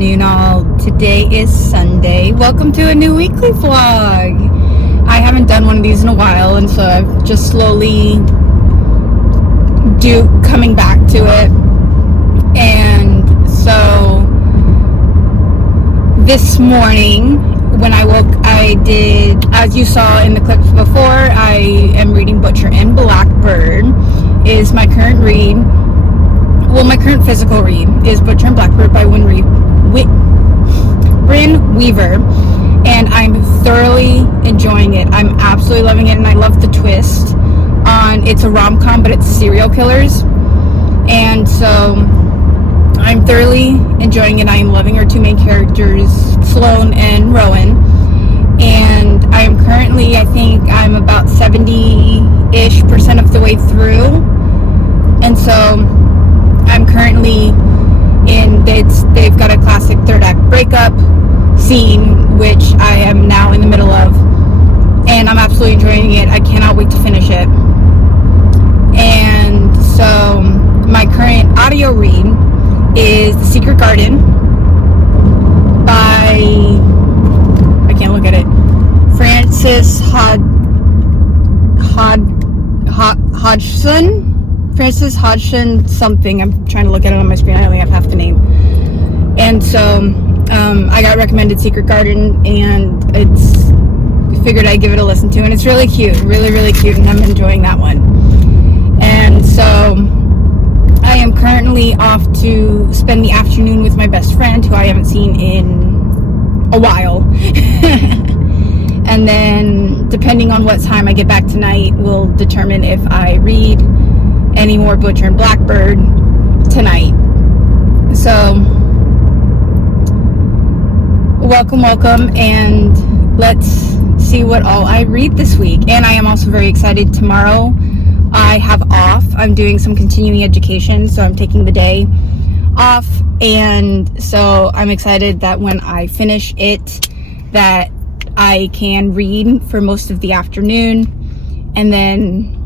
afternoon, all. Today is Sunday. Welcome to a new weekly vlog. I haven't done one of these in a while, and so I've just slowly coming back to it. And so this morning when I woke, I did, as you saw in the clips before, I am reading Butcher and Blackbird is my current read. Well, my current physical read is Butcher and Blackbird by Bryn Weaver, and I'm thoroughly enjoying it. I'm absolutely loving it, and I love the twist on, it's a rom-com, but it's serial killers, and so I'm thoroughly enjoying it. I am loving our two main characters, Sloane and Rowan, and I am currently, I think I'm about 70-ish% of the way through, and so I'm currently in, they've got a classic third act breakup scene, which I am now in the middle of, and I'm absolutely enjoying it. I cannot wait to finish it. And so my current audio read is The Secret Garden by, I can't look at it, Frances Hodgson something. I'm trying to look at it on my screen. I only have half the name. And so I got recommended Secret Garden, and figured I'd give it a listen to, and it's really cute, really cute, and I'm enjoying that one. And so I am currently off to spend the afternoon with my best friend, who I haven't seen in a while. And then depending on what time I get back tonight will determine if I read any more Butcher and Blackbird tonight. So welcome, and let's see what all I read this week. And I am also very excited. Tomorrow I have off. I'm doing some continuing education, so I'm taking the day off, and so I'm excited that when I finish it, that I can read for most of the afternoon, and then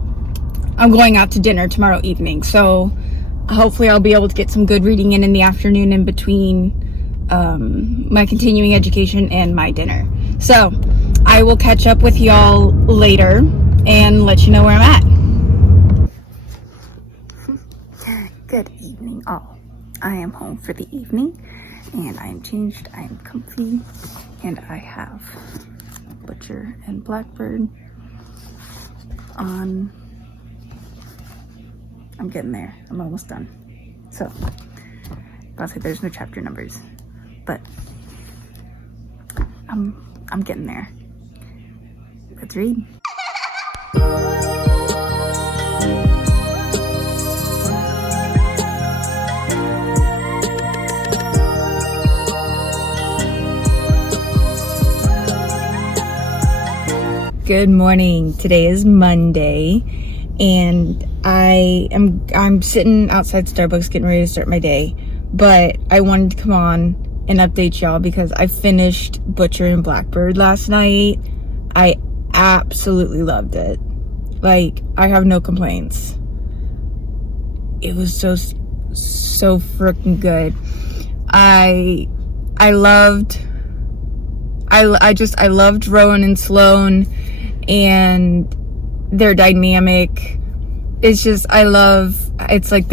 I'm going out to dinner tomorrow evening, so hopefully I'll be able to get some good reading in the afternoon in between my continuing education and my dinner. So I will catch up with y'all later and let you know where I'm at. Good evening, all. I am home for the evening, and I am changed, I am comfy, and I have Butcher and Blackbird on. I'm getting there. I'm almost done. So, I'll say there's no chapter numbers, but I'm getting there. Let's read. Good morning. Today is Monday, and I'm sitting outside Starbucks getting ready to start my day, but I wanted to come on and update y'all because I finished Butcher and Blackbird last night. I absolutely loved it. Like, I have no complaints. It was so freaking good. I loved Rowan and Sloane and their dynamic. It's just, it's like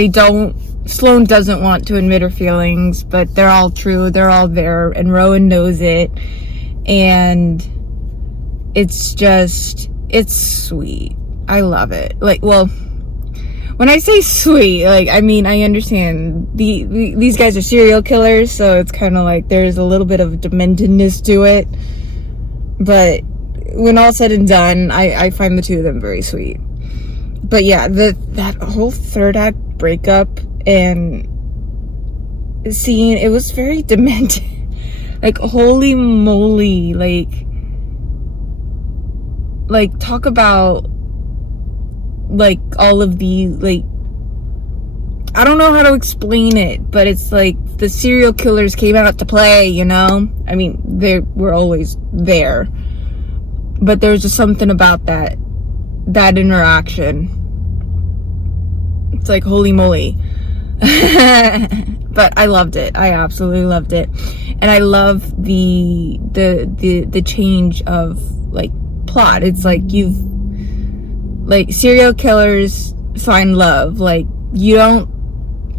Sloane doesn't want to admit her feelings, but they're all true, they're all there, and Rowan knows it, and it's sweet. I love it. Like, well, when I say sweet, like, I mean, I understand these guys are serial killers, so it's kind of like there's a little bit of dementedness to it, but when all said and done, I find the two of them very sweet. But yeah, that whole third act breakup and scene, it was very demented. Like, holy moly, like talk about, like, all of the, like, I don't know how to explain it, but it's like the serial killers came out to play, you know? I mean, they were always there, but there was just something about that interaction. It's like, holy moly. but I loved it. I absolutely loved it. And I love the change of like plot. It's like serial killers find love. Like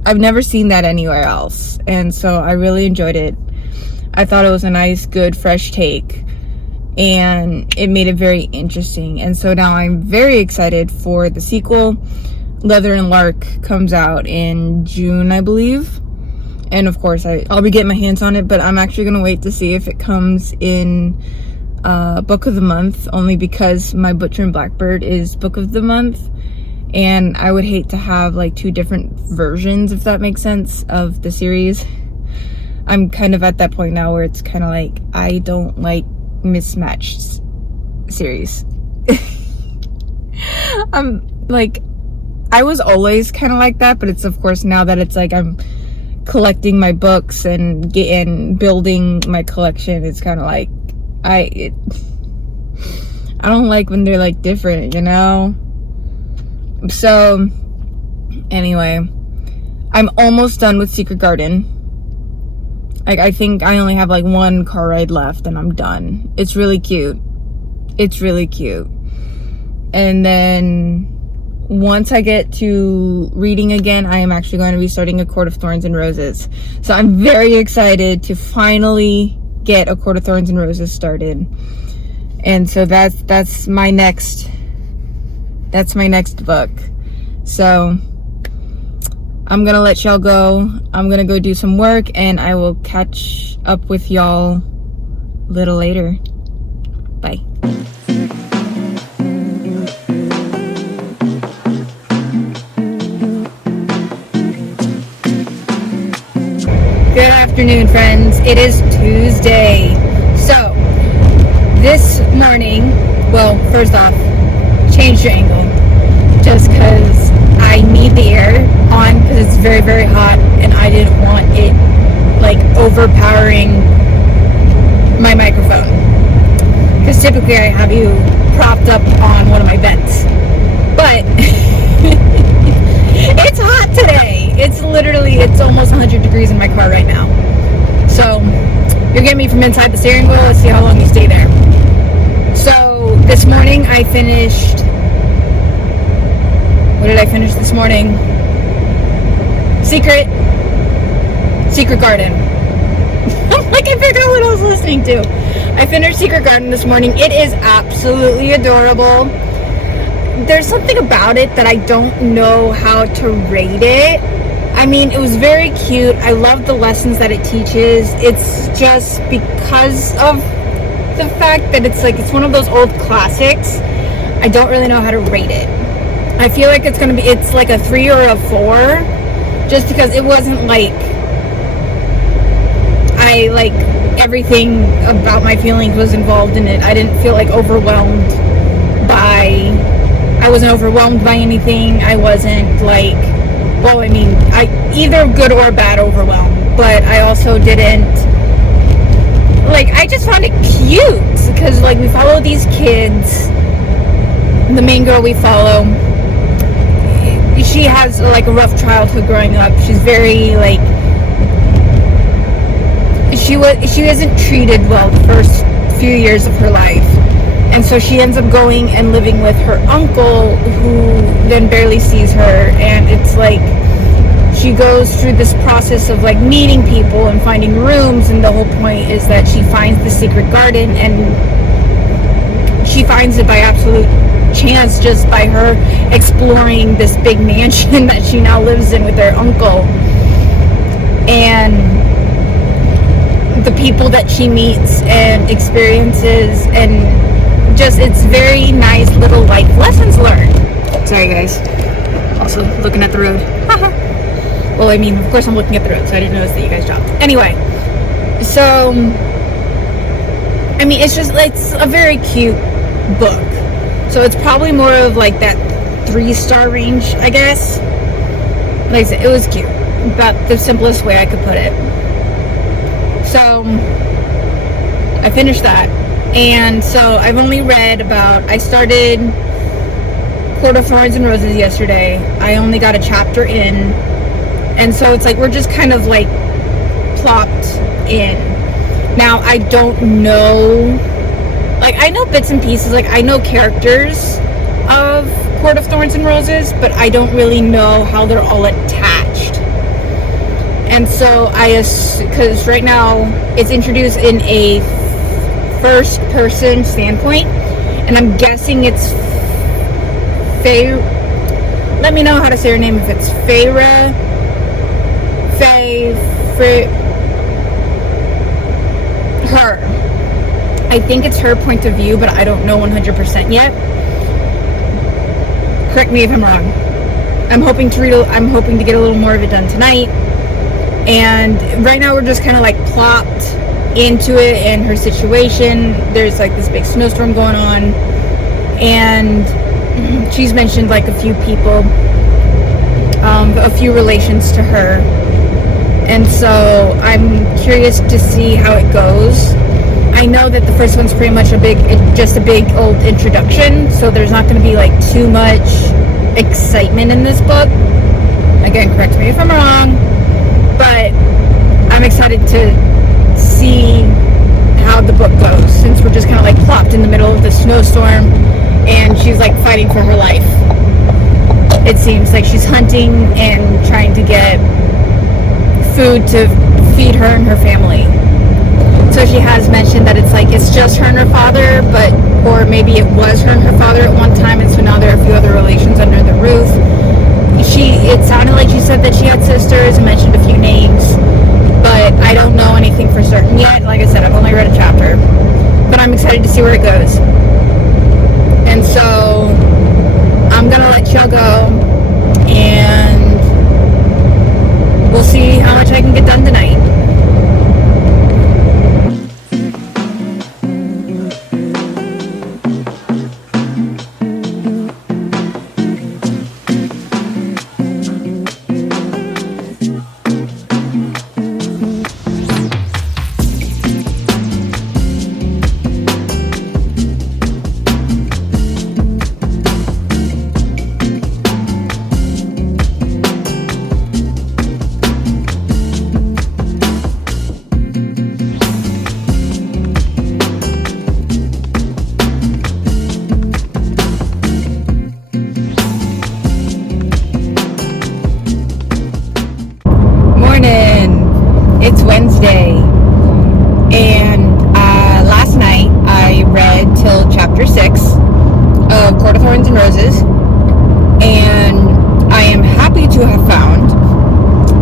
I've never seen that anywhere else. And so I really enjoyed it. I thought it was a nice, good, fresh take. And it made it very interesting. And so now I'm very excited for the sequel. Leather and Lark comes out in June, I believe. And of course, I'll be getting my hands on it, but I'm actually going to wait to see if it comes in Book of the Month, only because my Butcher and Blackbird is Book of the Month. And I would hate to have like two different versions, if that makes sense, of the series. I'm kind of at that point now where it's kind of like, I don't like mismatched series. I was always kind of like that, but it's of course now that it's like I'm collecting my books and building my collection, it's kind of like I don't like when they're like different, you know? So anyway, I'm almost done with Secret Garden. Like, I think I only have like one car ride left and I'm done. It's really cute. It's really cute. And then once I get to reading again, I am actually going to be starting A Court of Thorns and Roses. So I'm very excited to finally get A Court of Thorns and Roses started. And so that's my next book. So I'm gonna let y'all go. I'm gonna go do some work, and I will catch up with y'all a little later. Bye. Good afternoon, friends. It is Tuesday. So this morning, well, first off, change your angle just because I need the air on because it's very, very hot and I didn't want it like overpowering my microphone, because typically I have you propped up on one of my vents, but it's hot today. It's almost 100 degrees in my car right now. So you're getting me from inside the steering wheel. Let's see how long you stay there. So this morning I finished, what did I finish this morning? Secret Garden. Like, I figured out what I was listening to. I finished Secret Garden this morning. It is absolutely adorable. There's something about it that I don't know how to rate it. I mean, it was very cute. I love the lessons that it teaches. It's just because of the fact that it's one of those old classics. I don't really know how to rate it. I feel like it's like a 3 or a 4, just because it wasn't like everything about my feelings was involved in it. I didn't feel like I wasn't overwhelmed by anything. I wasn't like, well, I mean, either good or bad overwhelmed, but I also didn't, I just found it cute, because we follow these kids. The main girl we follow, she has a rough childhood growing up. She's very she wasn't treated well the first few years of her life, and so she ends up going and living with her uncle, who then barely sees her. And it's she goes through this process of meeting people and finding rooms, and the whole point is that she finds the secret garden, and she finds it by absolute chance, just by her exploring this big mansion that she now lives in with her uncle, and the people that she meets and experiences, and just, it's very nice little life lessons learned. Sorry guys, also looking at the road. Well, I mean, of course I'm looking at the road, so I didn't notice that you guys dropped. Anyway, so I mean, it's a very cute book. So it's probably more of that 3-star range, I guess. Like I said, it was cute. About the simplest way I could put it. So I finished that. And so I've only read I started Court of Thorns and Roses yesterday. I only got a chapter in. And so it's like we're just kind of like plopped in. Now I don't know, like I know bits and pieces, like I know characters of Court of Thorns and Roses, but I don't really know how they're all attached. And so because right now it's introduced in a first person standpoint, and I'm guessing it's let me know how to say her name, if it's her. I think it's her point of view, but I don't know 100% yet. Correct me if I'm wrong. I'm hoping to get a little more of it done tonight. And right now we're just kind of like plopped into it and her situation. There's like this big snowstorm going on, and she's mentioned like a few people, a few relations to her. And so I'm curious to see how it goes. I know that the first one's pretty much just a big old introduction, so there's not going to be like too much excitement in this book. Again, correct me if I'm wrong, but I'm excited to see how the book goes, since we're just kind of like plopped in the middle of the snowstorm and she's like fighting for her life. It seems like she's hunting and trying to get food to feed her and her family. So she has mentioned that it's like it's just her and her father, or maybe it was her and her father at one time, and so now there are a few other relations under the roof. It sounded like she said that she had sisters and mentioned a few names, but I don't know anything for certain yet. Like I said, I've only read a chapter, but I'm excited to see where it goes. And so I'm gonna let y'all go, and we'll see how much I can get done tonight. It's Wednesday, and last night I read till chapter 6 of Court of Thorns and Roses, and I am happy to have found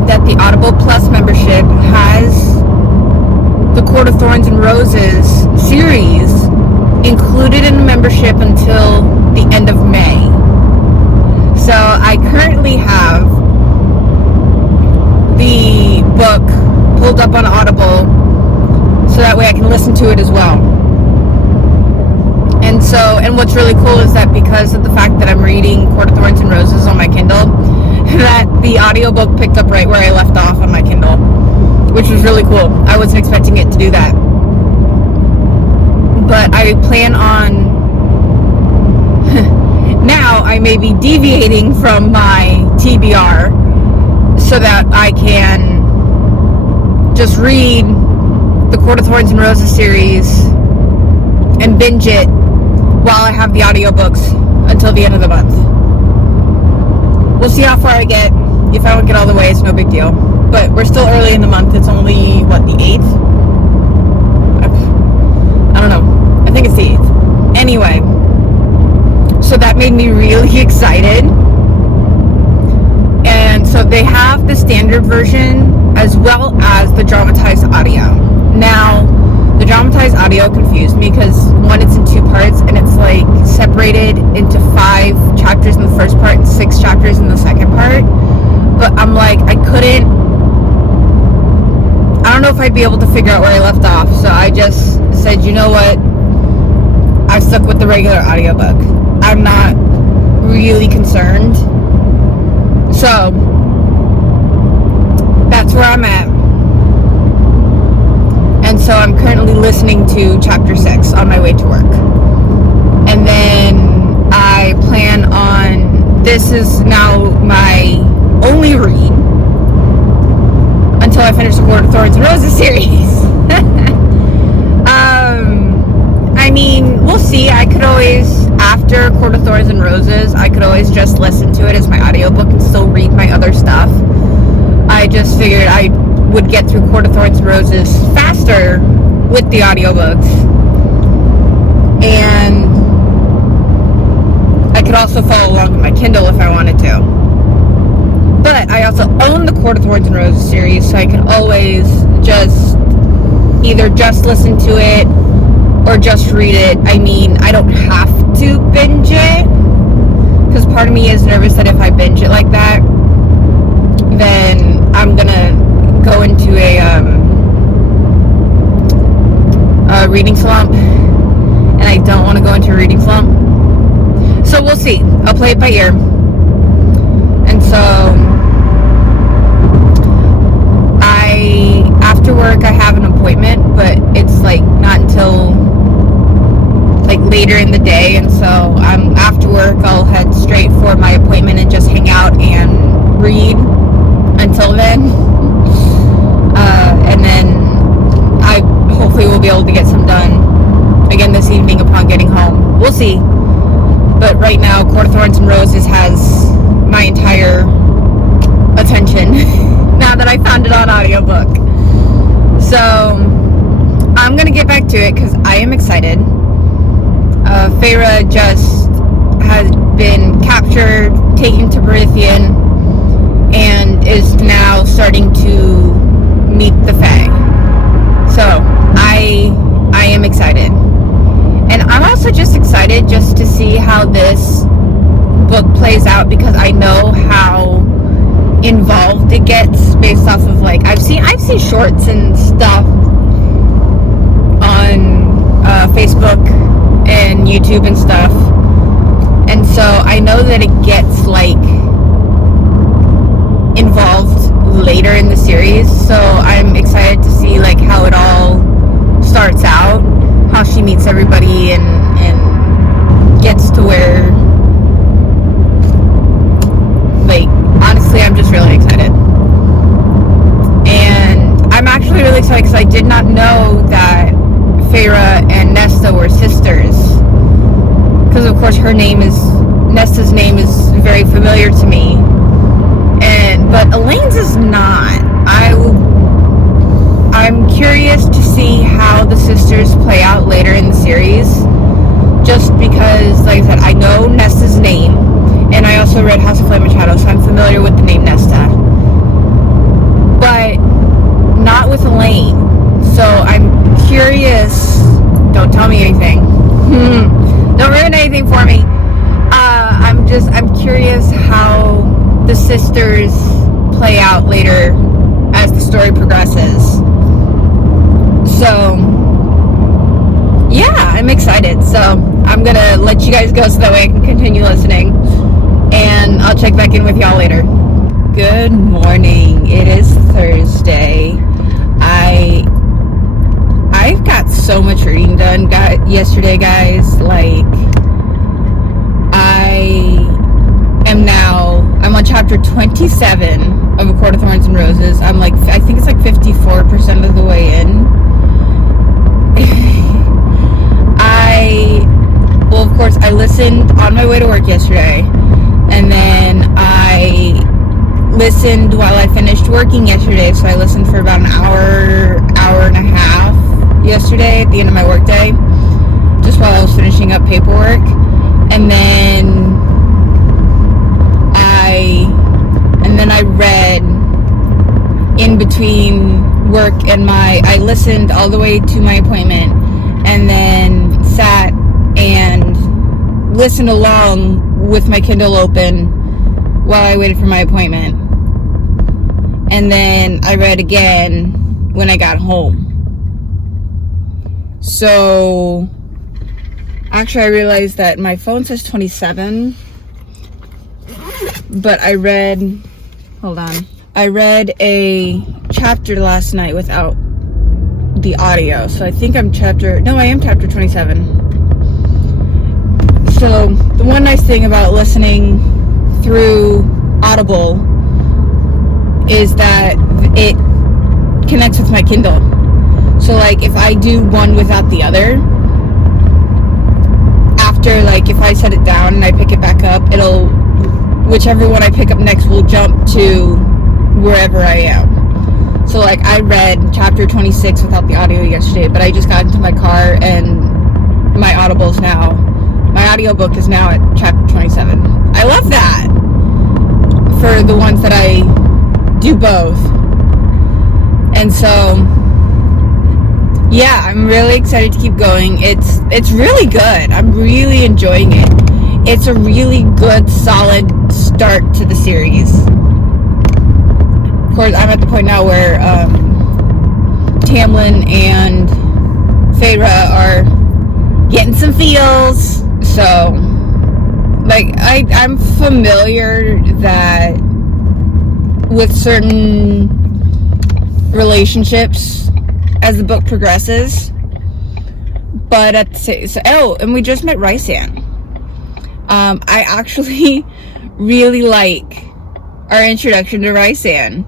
that the Audible Plus membership has the Court of Thorns and Roses series included in the membership until the end of May. So I currently have the book pulled up on Audible, so that way I can listen to it as well. And what's really cool is that because of the fact that I'm reading Court of Thorns and Roses on my Kindle, that the audiobook picked up right where I left off on my Kindle, which was really cool. I wasn't expecting it to do that. But I plan on now I may be deviating from my TBR so that I can just read the Court of Thorns and Roses series and binge it while I have the audiobooks until the end of the month. We'll see how far I get. If I don't get all the way, it's no big deal. But we're still early in the month. It's only, the 8th? I don't know. I think it's the 8th. Anyway, so that made me really excited. And so they have the standard version as well as the dramatized audio. Now, the dramatized audio confused me because one, it's in 2 parts, and it's like separated into 5 chapters in the first part and 6 chapters in the second part. But I'm like, I don't know if I'd be able to figure out where I left off. So I just said, you know what? I stuck with the regular audiobook. I'm not really concerned. So that's where I'm at. And so I'm currently listening to chapter 6 on my way to work. And then I plan on, this is now my only read until I finish the Court of Thorns and Roses series. I mean, we'll see. I could always, after Court of Thorns and Roses, I could always just listen to it as my audiobook and still read my other stuff. I just figured I would get through Court of Thorns and Roses faster with the audiobooks. And I could also follow along with my Kindle if I wanted to. But I also own the Court of Thorns and Roses series, so I can always just either just listen to it or just read it. I mean, I don't have to binge it, because part of me is nervous that if I binge it like that, then I'm gonna go into a reading slump, and I don't want to go into a reading slump. So we'll see. I'll play it by ear. And so after work I have an appointment, but it's like not until like later in the day, and so after work I'll head straight for my appointment and just hang out and read until then. And then I hopefully will be able to get some done again this evening upon getting home. We'll see. But right now, Court of Thorns and Roses has my entire attention now that I found it on audiobook. So I'm gonna get back to it because I am excited. Feyre just has been captured, taken to Baratheon, and is now starting to meet the Fae. So I am excited. And I'm also just excited just to see how this book plays out, because I know how involved it gets based off of, like, I've seen shorts and stuff on Facebook and YouTube and stuff, and so I know that it gets like involved later in the series. So I'm excited to see like how it all starts out, how she meets everybody and gets to where, like, honestly, I'm just really excited. And I'm actually really excited because I did not know that Feyre and Nesta were sisters, because of course Nesta's name is very familiar to me, but Elaine's is not. I'm curious to see how the sisters play out later in the series, just because, like I said, I know Nesta's name, and I also read House of Flame and Shadow, so I'm familiar with the name Nesta, but not with Elaine. So I'm curious. Don't tell me anything. Don't ruin anything for me. I'm curious how the sisters play out later as the story progresses. So yeah, I'm excited. So I'm gonna let you guys go so that way I can continue listening, and I'll check back in with y'all later. Good morning. It is Thursday. I've got so much reading done yesterday, guys. Like, I'm on chapter 27 of A Court of Thorns and Roses. I think it's like 54% of the way in. Well, of course, I listened on my way to work yesterday, and then I listened while I finished working yesterday, so I listened for about an hour and a half yesterday at the end of my work day, just while I was finishing up paperwork. And then I read in between work and I listened all the way to my appointment, and then sat and listened along with my Kindle open while I waited for my appointment. And then I read again when I got home. So actually I realized that my phone says 27, but I read a chapter last night without the audio, so I think I am chapter 27. So the one nice thing about listening through Audible is that connects with my Kindle. So like if I do one without the other, after, like, if I set it down and I pick it back up, it'll, whichever one I pick up next will jump to wherever I am. So like I read chapter 26 without the audio yesterday, but I just got into my car and my audiobook is now at chapter 27. I love that for the ones that I do both. And so yeah, I'm really excited to keep going. It's really good. I'm really enjoying it. It's a really good, solid start to the series. Of course, I'm at the point now where Tamlin and Feyre are getting some feels. So, like, I'm familiar that with certain relationships as the book progresses, but at the same, and we just met Rhysand. I actually really like our introduction to Rhysand.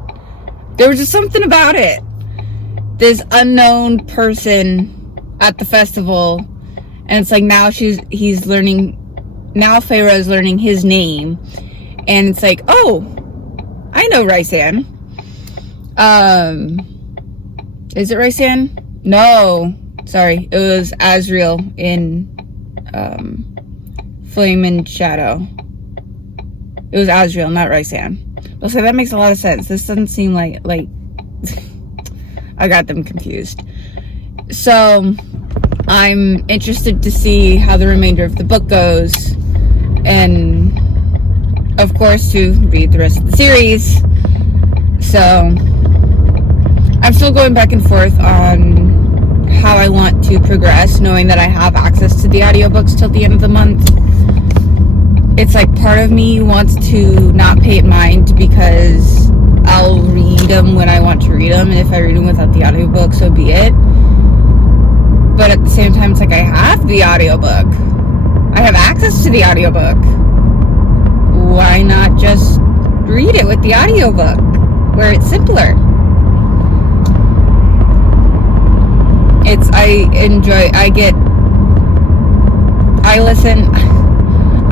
There was just something about it. This unknown person at the festival, and it's like now he's learning. Now Feyre is learning his name, and it's like, oh, I know Rhysand. Is it Rhysand? No, sorry, it was Azriel in Flame and Shadow. It was Azriel, not Rhysand. I'll say that makes a lot of sense. This doesn't seem like I got them confused. So I'm interested to see how the remainder of the book goes, and of course to read the rest of the series. So I'm still going back and forth on how I want to progress, knowing that I have access to the audiobooks till the end of the month. It's like part of me wants to not pay it mind because I'll read them when I want to read them, and if I read them without the audiobook, so be it. But at the same time, it's like I have the audiobook. I have access to the audiobook. Why not just read it with the audiobook, where it's simpler?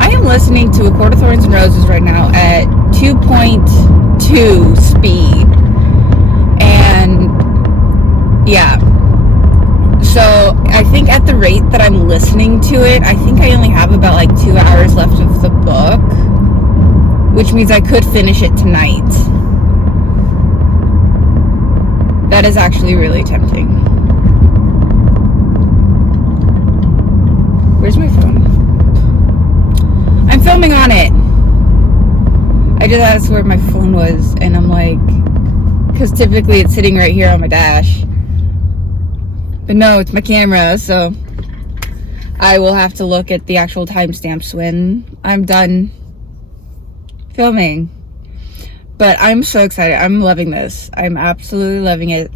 I am listening to A Court of Thorns and Roses right now at 2.2 speed. And yeah. So I think at the rate that I'm listening to it, I think I only have about like 2 hours left of the book, which means I could finish it tonight. That is actually really tempting. Where's my phone? I'm filming on it. I just asked where my phone was, and I'm like, because typically it's sitting right here on my dash. But no, it's my camera, so I will have to look at the actual timestamps when I'm done filming. But I'm so excited. I'm loving this. I'm absolutely loving it.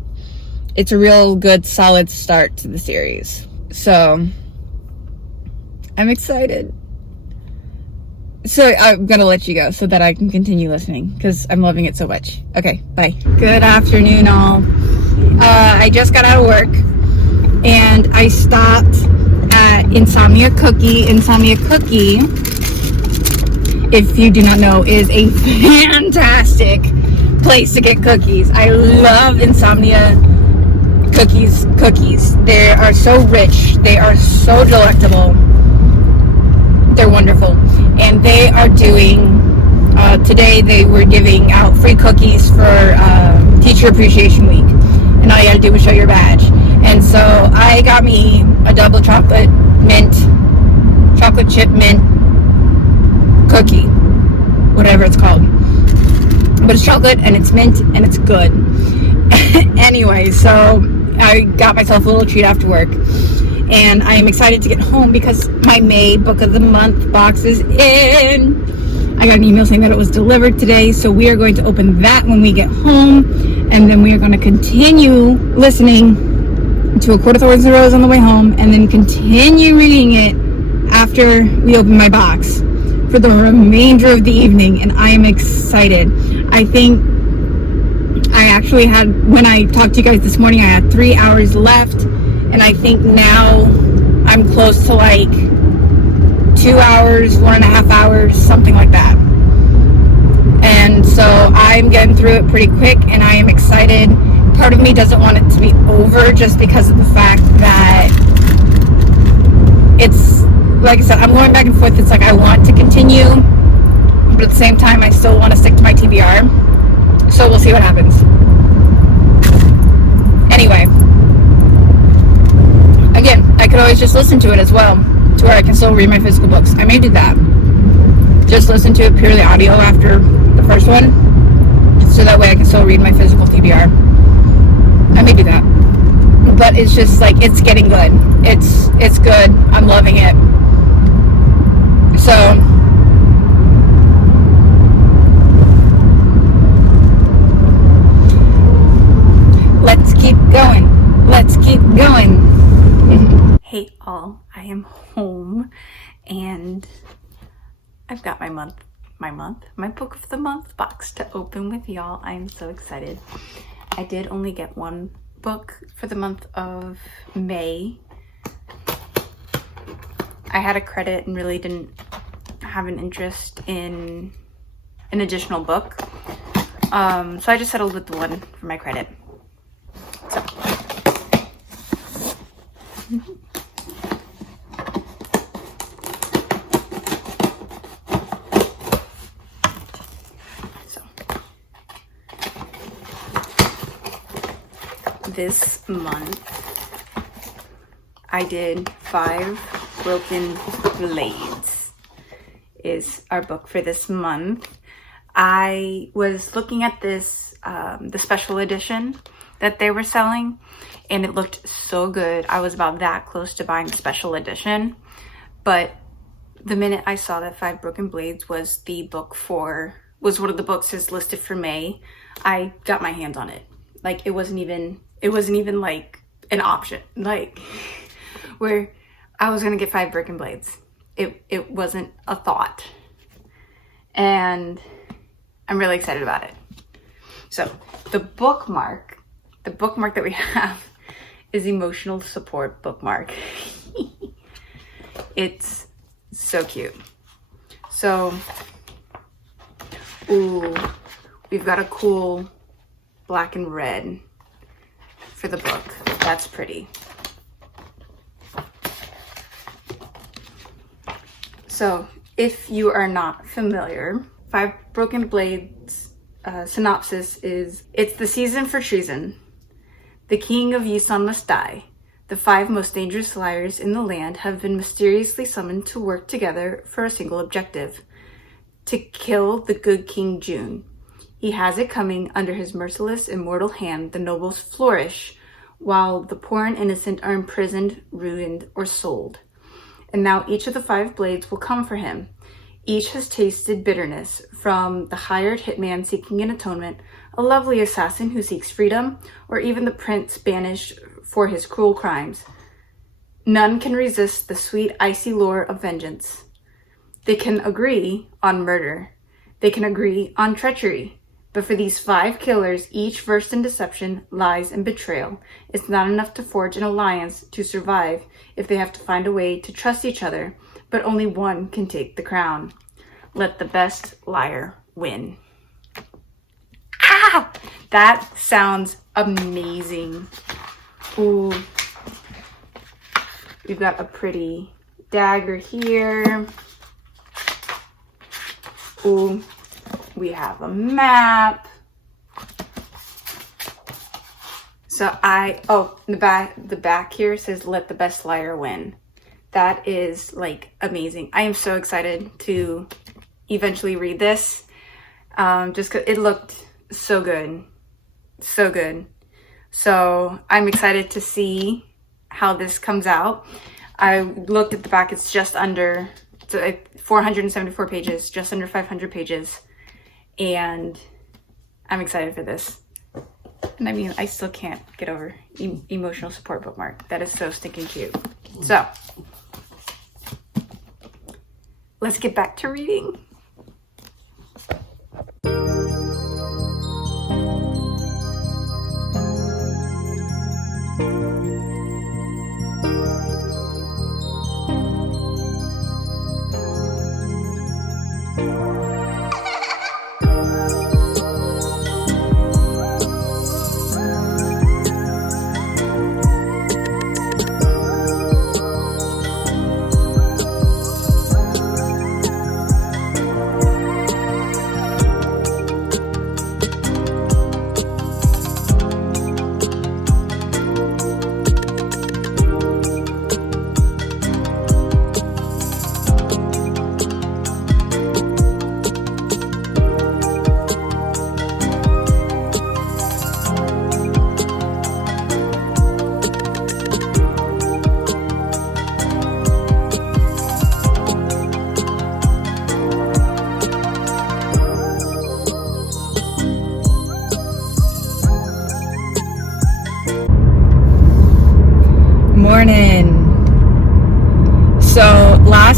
It's a real good, solid start to the series. So I'm excited. So I'm gonna let you go so that I can continue listening because I'm loving it so much. Okay, bye. Good afternoon, all. I just got out of work and I stopped at Insomnia Cookie. Insomnia Cookie, if you do not know, is a fantastic place to get cookies. I love Insomnia cookies. They are so rich. They are so delectable. They're wonderful. And they are doing, today they were giving out free cookies for Teacher Appreciation Week. And all you gotta do is show your badge. And so I got me a double chocolate chip mint cookie, whatever it's called. But it's chocolate and it's mint and it's good. Anyway, so I got myself a little treat after work. And I am excited to get home because my May Book of the Month box is in. I got an email saying that it was delivered today, so we are going to open that when we get home, and then we are going to continue listening to A Court of Thorns and Roses on the way home, and then continue reading it after we open my box for the remainder of the evening, and I am excited. I think I actually had, when I talked to you guys this morning, I had 3 hours left, and I think now I'm close to like 2 hours, 1.5 hours, something like that. And so I'm getting through it pretty quick, and I am excited. Part of me doesn't want it to be over just because of the fact that it's, like I said, I'm going back and forth. It's like I want to continue, but at the same time, I still want to stick to my TBR. So we'll see what happens. Anyway, again, I could always just listen to it as well, to where I can still read my physical books. I may do that. Just listen to it purely audio after the first one, so that way I can still read my physical TBR. I may do that. But it's just like, it's getting good. It's good. I'm loving it. So let's keep going. Let's keep going. Hey all, I am home and I've got my book of the month box to open with y'all. I am so excited. I did only get one book for the month of May. I had a credit and really didn't have an interest in an additional book. So I just settled with the one for my credit. So. This month I did 5 Broken Blades is our book for this month. I was looking at this, the special edition that they were selling, and it looked so good. I was about that close to buying the special edition, but the minute I saw that 5 Broken Blades was one of the books is listed for May, I got my hands on it. Like, it wasn't even like an option, like where I was gonna get 5 Broken Blades. It wasn't a thought, and I'm really excited about it. So the bookmark that we have is emotional support bookmark. It's so cute. So, ooh, we've got a cool black and red for the book. That's pretty. So if you are not familiar, 5 Broken Blades synopsis is, it's the season for treason. The king of Yusan must die. The 5 most dangerous liars in the land have been mysteriously summoned to work together for a single objective: to kill the good King Jun. He has it coming. Under his merciless, immortal hand, the nobles flourish, while the poor and innocent are imprisoned, ruined, or sold. And now each of the 5 blades will come for him. Each has tasted bitterness, from the hired hitman seeking an atonement, a lovely assassin who seeks freedom, or even the prince banished for his cruel crimes. None can resist the sweet, icy lure of vengeance. They can agree on murder. They can agree on treachery. But for these 5 killers, each versed in deception, lies, and betrayal, it's not enough to forge an alliance to survive if they have to find a way to trust each other, but only one can take the crown. Let the best liar win. Ah! That sounds amazing. Ooh. We've got a pretty dagger here. Ooh. We have a map. So the back here says, let the best liar win. That is like amazing. I am so excited to eventually read this. Just 'cause it looked so good. So good. So I'm excited to see how this comes out. I looked at the back, it's just under 474 pages, just under 500 pages. And I'm excited for this. And I mean, I still can't get over emotional support bookmark. That is so stinking cute. So, let's get back to reading.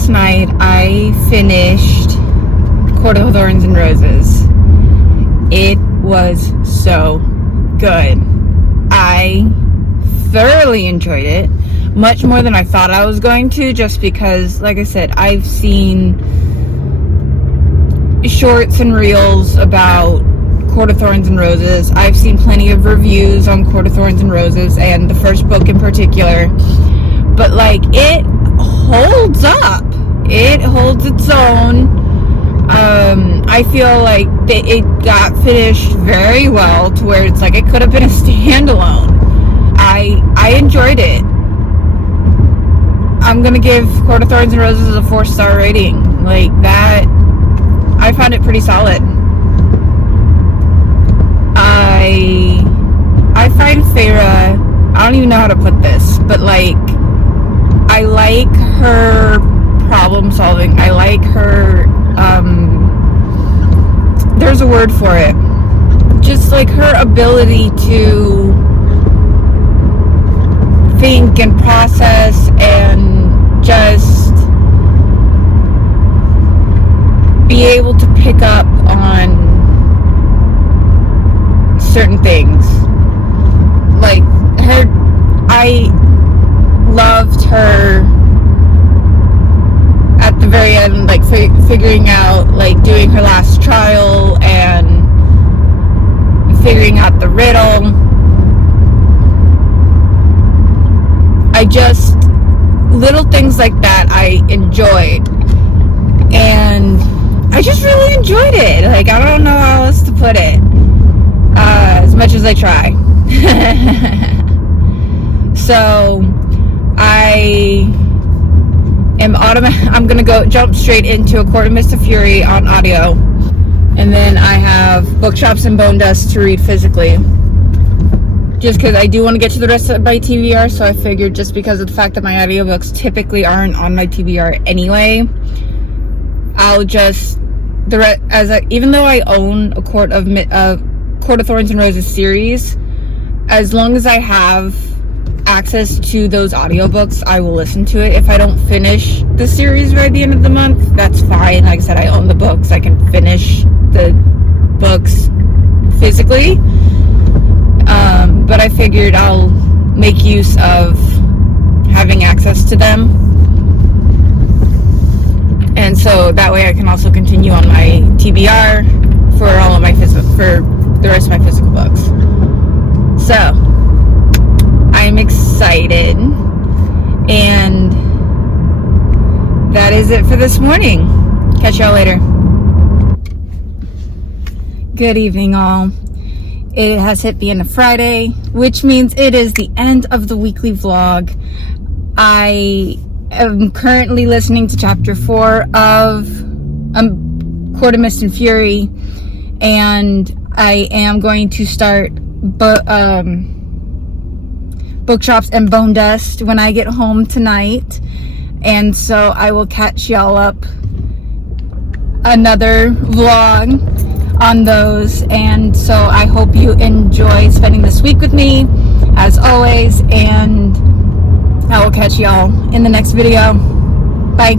last night I finished Court of Thorns and Roses. It was so good. I thoroughly enjoyed it, much more than I thought I was going to, just because, like I said, I've seen shorts and reels about Court of Thorns and Roses. I've seen plenty of reviews on Court of Thorns and Roses, and the first book in particular, but like, it holds up. It holds its own. I feel like it got finished very well, to where it's like it could have been a standalone. I enjoyed it. I'm gonna give Court of Thorns and Roses a 4-star rating. Like that, I found it pretty solid. I find Feyre, I don't even know how to put this, but like, I like her problem solving. I like her, there's a word for it. Just like her ability to think and process and just be able to pick up on certain things. Like her, I loved her at the very end, like figuring out, like doing her last trial and figuring out the riddle. I just, little things like that I enjoyed, and I just really enjoyed it. Like, I don't know how else to put it, as much as I try. So I'm gonna jump straight into A Court of Mist and Fury on audio, and then I have Bookshops and Bone Dust to read physically, just because I do want to get to the rest of my TBR. So I figured, just because of the fact that my audiobooks typically aren't on my TBR anyway, I'll just even though I own a Court of Thorns and Roses series, as long as I have access to those audiobooks, I will listen to it. If I don't finish the series by the end of the month, that's fine. Like I said, I own the books. I can finish the books physically. But I figured I'll make use of having access to them. And so that way I can also continue on my TBR for all of my for the rest of my physical books. So I'm excited, and that is it for this morning. Catch y'all later. Good evening, all. It has hit the end of Friday, which means it is the end of the weekly vlog. I am currently listening to chapter 4 of Court of Mist and Fury, and I am going to start Bookshops and Bone Dust when I get home tonight, and so I will catch y'all up another vlog on those. And so I hope you enjoy spending this week with me, as always, and I will catch y'all in the next video. Bye.